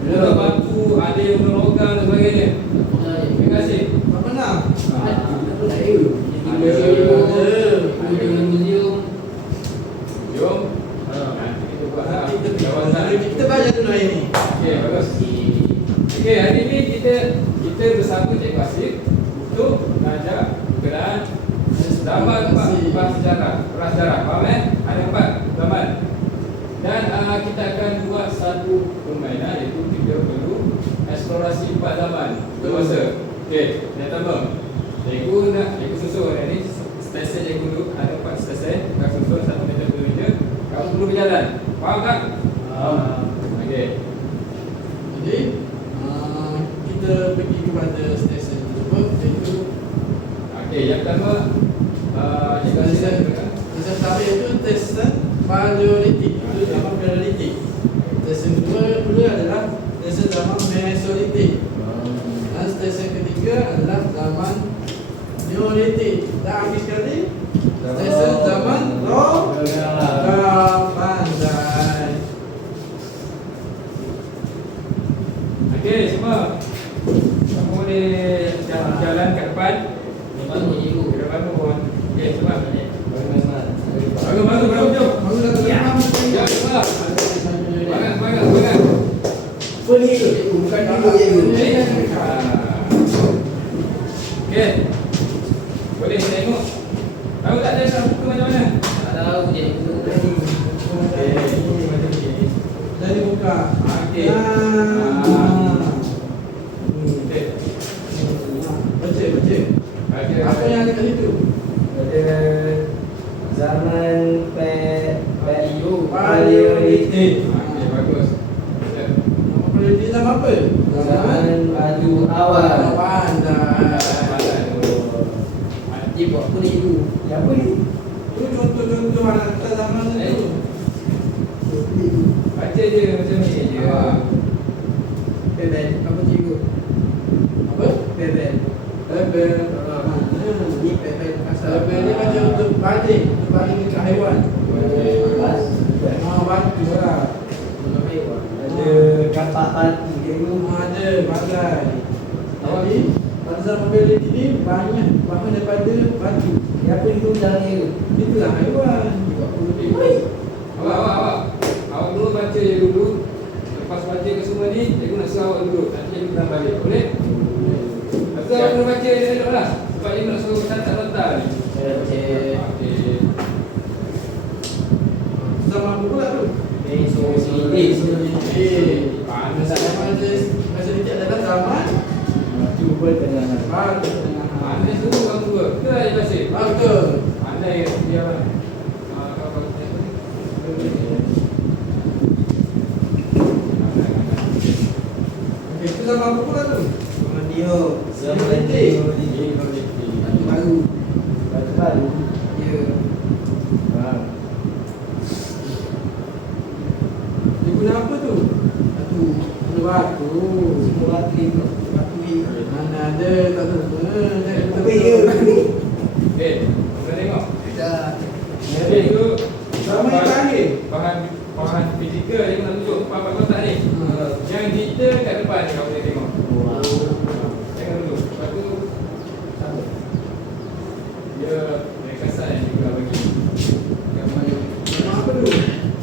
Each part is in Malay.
Guna batu, ada yang guna logam dan sebagainya. Terima kasih. Tak pernah. Ada museum. Jom. Nanti kita buat lah. Kawasan. Kita belajar dulu hari ni. Okey, bagus. Okey, hari ni kita bersama Cikgu Asif untuk belajar berkenaan zaman prasejarah. Faham Ada 4 zaman. Dan kita akan buat satu permainan iaitu kita perlu eksplorasi 4 zaman bermasa. Okey, yang pertama. Cikgu susun hari ni stesen cikgu dulu ada 4 stesen. Kita susun satu meja dua meja. Kamu perlu berjalan. Faham tak? Okey. Jadi kita pergi kepada stesen tersebut, iaitu Okey, yang pertama cikgu stesen Asif pertama iaitu stesen Paleolitik. Itu zaman Paleolitik. Stesen kedua adalah stesen zaman Mesolitik. Dan stesen ketiga adalah zaman Neolitik. Dan akhir sekali stesen zaman Logam Pandai. Okey, semua. Kamu boleh jalan kat depan. Bangun cikgu. Kita bantu pun. Okey, semua. Bangun. Bangun, jom. Baru dah terkenal. Ya, semua. Semangat. Apa ni cikgu? Bukan dulu cikgu. Okey. Boleh tengok. Tahu tak dia nak buka macam mana? Tak tahu cikgu. Jadi buka. Okey. Okey. Baca. Apa yang ada kat situ? Pada zaman Paleolitik. Okey, bagus. Ya. Nama Paleolitik zaman apa? zaman batu awal. Pandai. Cikgu buat apa ni cikgu? Apa ni? Itu contoh-contoh anak zaman itu. Baca je macam ni je. Bebel. Apa cikgu? Apa? Bebel. Lebel. Ni bebel kasar. Lebel ni macam untuk baling dekat haiwan. Batu lah. Untuk haiwan. Ada kapak batu cikgu. Ada bagai. Jadi pada zaman Paleolitik ni banyak bahan daripada batu. Apa itu jalan Itulah haiwan. Awak dulu baca je dulu. Lepas baca ke semua ni, cikgu nak suruh awak dulu. Nanti cikgu datang balik. Boleh? Lepas awak kena baca je dulu lah. Sebab cikgu nak suruh catat nota ni. Okey. Zaman apa pula tu? Masa ni adalah zaman cuba dengan batu. Anda suruh kamu dua. Betul tak Cikgu Asif? Betul. Anda yang dia lah. Itu zaman apa pula tu? zaman Batu baru. batu baru. Ya. Dia guna apa tu? Batu. Guna batu. Semua batu itu. Batu ni. Mana ada tak tahu. Apa dia? Okey, kita tengok. Dah. Jadi itu Zaman yang terakhir. bahan fizikal yang nak tunjuk papan kotak ni. Yang detail kat depan ni kamu boleh tengok. Tengok dulu. Lepas tu dia ringkasan yang cikgu dah bagi. Gambar ni. Zaman apa tu?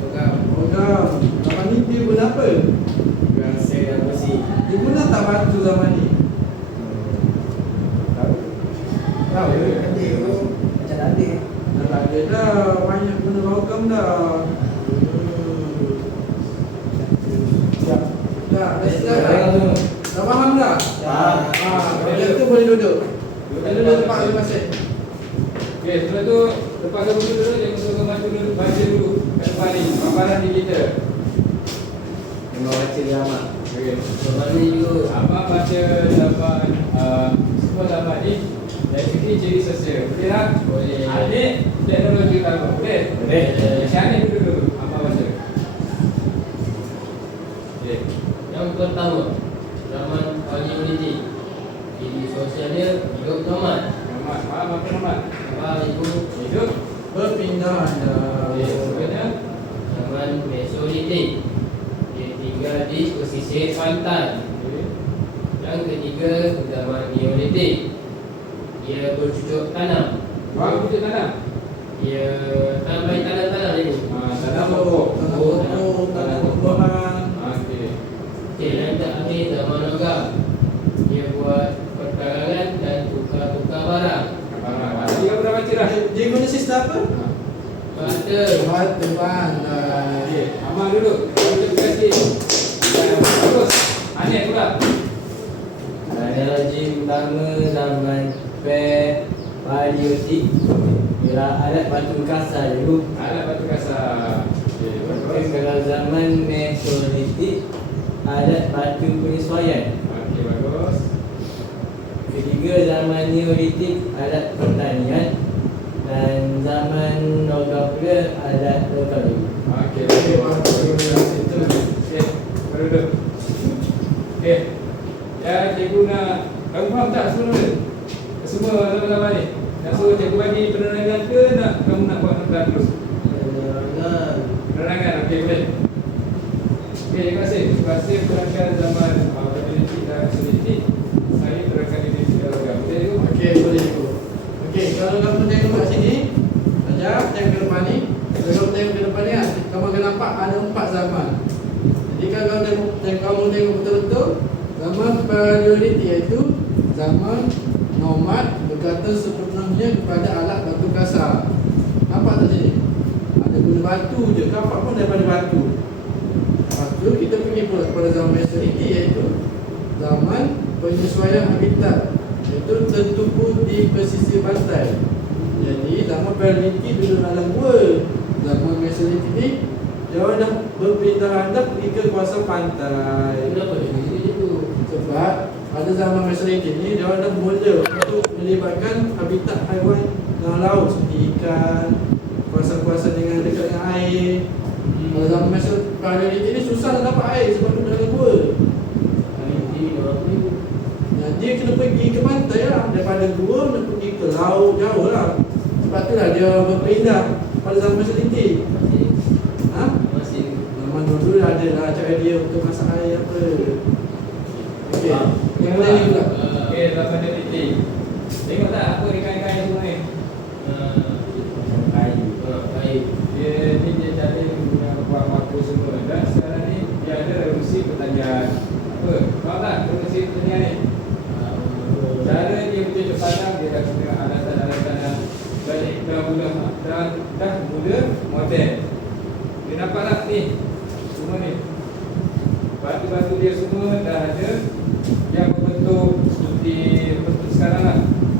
Logam. Logam. Zaman ni dia guna apa? Rasa dan besi. Dia guna tak batu zaman ni? Tahu? Tahu ke? Ada tu. Macam ada. Dah tak ada dah. Banyak guna logam dah. Dah siap dah. Dah faham dah? Kalau itu boleh duduk. Boleh duduk tempat masing-masing. Okey, setelah tu lepas kamu dulu yang suruh kamu baca dulu kat depan ni paparan digital. Memang baca lama. Okey. Gambar ni juga. Abang baca zaman semua zaman ni dari segi ciri sosial. Boleh tak? Boleh. Adik teknologi utama. Boleh? Boleh. Macam ni dulu. Abang baca. Okey. Yang pertama, zaman Paleolitik. Ciri sosialnya hidup nomad. Nomad. Faham apa nomad? Apa ibu? Hidup. Berpindah dah. Okey. Sebenarnya Zaman Mesolitik. Dia tinggal tinggal di pesisir pantai. Okey. Yang ketiga zaman Neolitik. Ia bercucuk tanam. Buang pucuk tanam. Ia tambah tanam-tanam ni. Tanam pokok. Tanam pokok, tanam tumbuhan. Okey. Okey, yang terakhir zaman logam. Ia buat perdagangan dan tukar-tukar barang. Dia pernah baca dah. Dia guna sistem apa? Pada Batu pandai. Okey, amal dulu. Terima kasih. Terus. Anik pula. Teknologi utama zaman Paleolitik ialah alat batu kasar dulu. Alat batu kasar. Okey, Mungkin bagus. kalau zaman Mesolitik alat batu penyesuaian. Okey, bagus. Ketiga zaman Neolitik alat pertanian. Dan zaman logam pula alat logam dulu. Okey, Okey, bagus. bagus. Okey, berduduk. Okey. Ya, cikgu nak, kamu faham tak semua ni? Semua lama-lama ni? Nak suruh cikgu bagi penerangan ke kamu nak buat nota terus? Penerangan, okey boleh. Okey, terima kasih. Terima kasih penerangan zaman Paleolitik dan Mesolitik. Saya terangkan ini di logam. Boleh cikgu? Okey, boleh cikgu. Okey, kalau kamu tengok kat sini, saja tengok ke depan ni. Kalau kamu tengok ke depan ni, kamu akan nampak ada 4 zaman. Jadi kalau kamu tengok betul-betul, zaman Paleolitik iaitu zaman nomad bergantung sepenuhnya kepada alat batu kasar. Nampak tak sini? Ada guna batu je, kapak pun daripada batu. Lepas tu kita pergi pula kepada zaman Mesolitik iaitu zaman penyesuaian habitat, iaitu tertumpu di pesisir pantai. Jadi zaman Paleolitik dulu dalam gua. Zaman Mesolitik ni dia orang dah berpindah dah pergi ke kawasan pantai. kenapa dia begitu? Sebab pada zaman Mesolitik ni dia orang dah mula untuk melibatkan habitat haiwan dalam laut seperti ikan, kawasan-kawasan dengan dekat dengan air. Kalau zaman Paleolitik ni susah nak dapat air sebab duduk dalam gua. Dia kena pergi ke pantai lah. Daripada gua nak pergi ke laut jauh lah. Sebab tu lah dia berpindah pada zaman Mesolitik. Ha? Masih Zaman dulu ada lah cara dia untuk masak air apa. Okey. Yang lain ni pula. Okey, zaman Paleolitik. Tengok tak apa ikan-ikan semua ni? Kayu. baik. Dia cari guna buat mampu semua. Dan sekarang ni dia ada revolusi pertanian. Apa? Faham tak revolusi pertanian ni? Cara dia bercocok tanam, dia dah guna alatan-alatan yang banyak dah mula moden. Dia nampak tak ni? Semua ni. Batu-batu dia semua dah ada yang berbentuk seperti bentuk sekarang lah.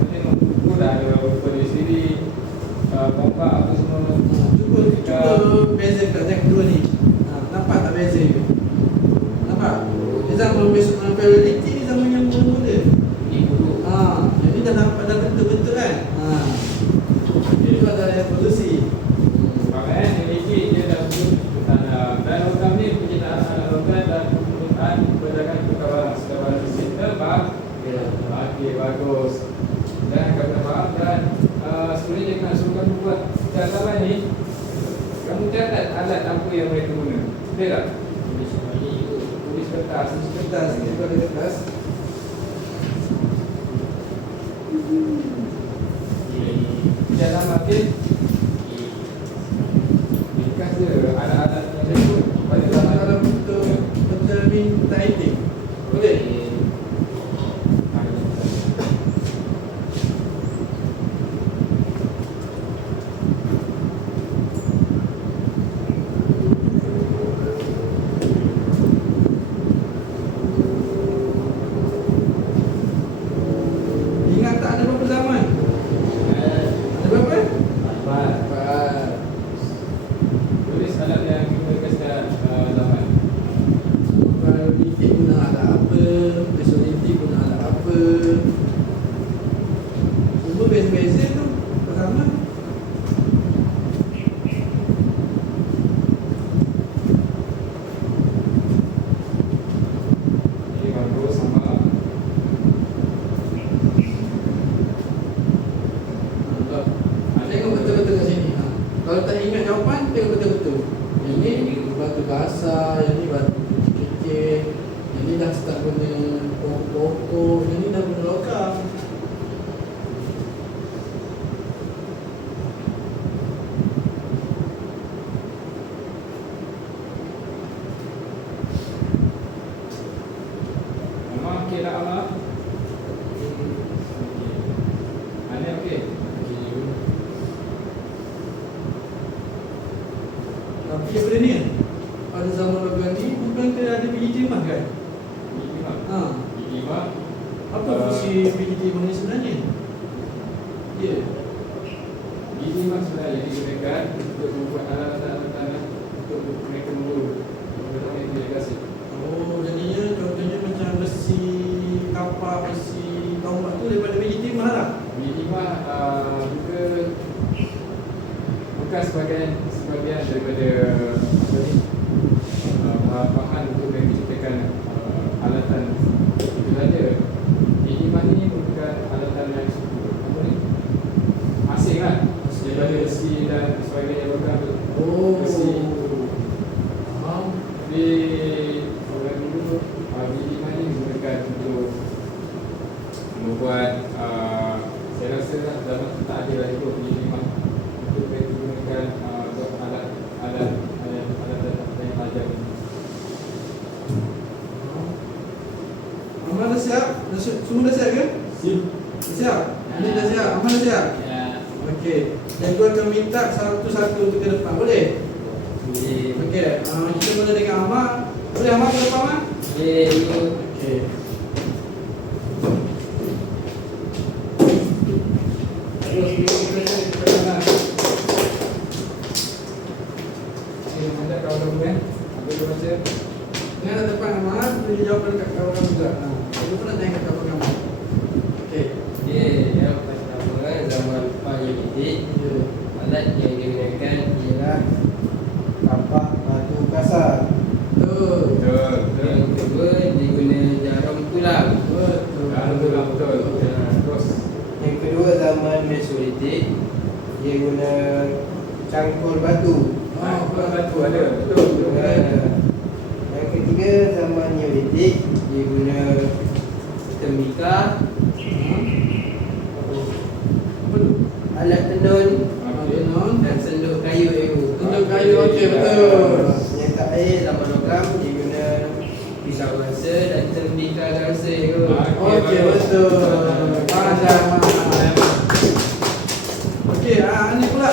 Tengok buku dah ada bentuk dia sendiri. Pompa apa semua. Cuba bezakan yang kedua ni. Nampak tak beza dia? Nampak? Dia zaman Paleolitik ni zaman yang mula-mula. Ini dulu. Jadi dah nampak dah betul-betul kan? Itu adalah evolusi. Pakaian yang licin dia dah bentuk tanam. Dan logam ni penciptaan logam dan penggunaan perdagangan tukar barang. Segala barang sistem faham? Okey, bagus. Dan kamu dah faham dan sebenarnya dia nak suruh kamu buat catatan ni. Kamu catat alat apa yang mereka guna. Betul tak? Tulis kertas. Kertas, kita ada kertas. Dalam makin ringkas je alat-alat yang saya pun pada zaman Dalam bentuk minta etik. Boleh? Ingat tak ada berapa zaman? Ada berapa? Empat. tulis alat yang kita kasihkan zaman. Paleolitik guna guna pokok-pokok, yang ni dah guna logam. Mama okey tak Mama? Ani okey? Tapi daripada ni pada zaman logam ni bukan ke ada biji timah kan? Gigi mak. Ha. Gigi mak. Apa fungsi biji timah ni sebenarnya? Ya. Gigi mak sebenarnya digunakan untuk membuat alat-alat untuk mereka memburu. Betul yang dia kasih. Oh, jadinya contohnya macam besi kapak, besi tombak tu daripada biji timah lah. Gigi mak juga bukan sebahagian daripada apa ni, bahan untuk mereka ciptakan alatan itu saja. Gigi mak ni bukan alatan yang apa ni, asing lah daripada besi dan sebagainya bukan Oh. besi. Faham? Tapi orang dulu gigi mak ni digunakan untuk membuat saya rasa lah zaman tu tak ada lah itu gigi mak untuk mereka gunakan buat alat yang tajam. Amal dah siap? Semua dah siap ke? Siap. Siap? Ini dah siap? Amal dah siap? Ya. Okey. Cikgu akan minta satu-satu untuk ke depan. Boleh? Boleh. Okey. Kita mula dengan Amal. Boleh Amal ke depan Amal? Boleh you. Okey. Terus kita nak okay, mana kawan kamu apa tu baca? Dengan kat depan Amal, boleh jawab dekat kawan juga. Cikgu pun nak tanya kat kawan kamu. Okey. Okey, yang pertama zaman Paleolitik, Ya. alat yang digunakan ialah Kapak batu kasar. Betul. Betul. yang kedua diguna jarum tulang. Betul. Betul. Terus Yang kedua zaman Mesolitik, dia guna cangkul batu. batu ada. Betul. Yang ketiga zaman Neolitik, Dia guna temika, Apa tu? alat tenun Okey, non. dan senduk kayu itu. Untuk kayu, okey, betul. yang terakhir zaman logam, dia guna Pisau gangsa dan tembika gangsa itu. Okey, betul. Pandai Amal. Okey, ini pula.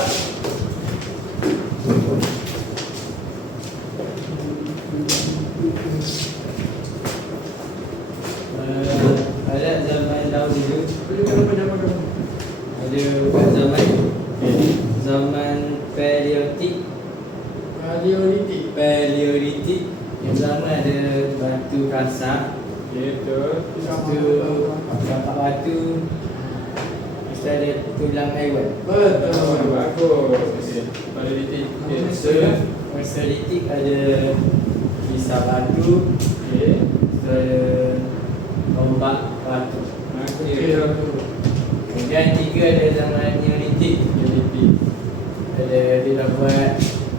Alat zaman dahulu Tunjukkan apa jawapan kamu. ada bukan zaman Paleolitik. Paleolitik yang pertama ada batu kasar, Betul. lepas tu kapak batu, lepas tu ada tulang haiwan. Betul. Bagus. Pada titik. Mesolitik ada pisau batu, Okey. lepas tu ada tombak batu. Okey, betul. Kemudian tiga ada zaman Neolitik, ada dia dah buat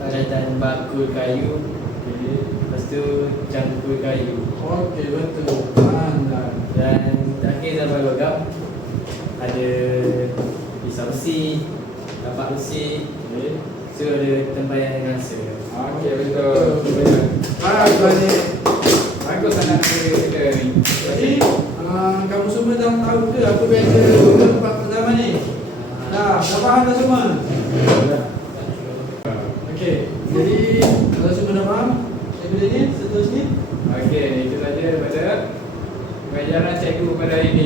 alatan bakul kayu, lepas tu cangkul kayu. Okey, betul. Pandai. Dan terakhir zaman logam ada pisau besi, kapak besi, so ada tempayan gangsa. Okey, betul. Bagus. Bagus anak kita ni. Jadi, kamu semua dah tahu ke apa beza tempat zaman ni? Dah faham dah semua? Okey, jadi kalau semua dah faham, daripada ni seterusnya. Okey, itu saja daripada pengajaran cikgu pada hari ini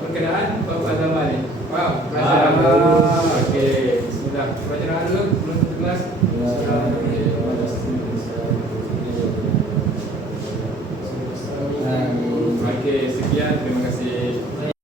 berkenaan bab agama ni. Faham? Okey, bismillah. Bacaan dulu sebelum kita kelas. Okey, sekian. Terima kasih.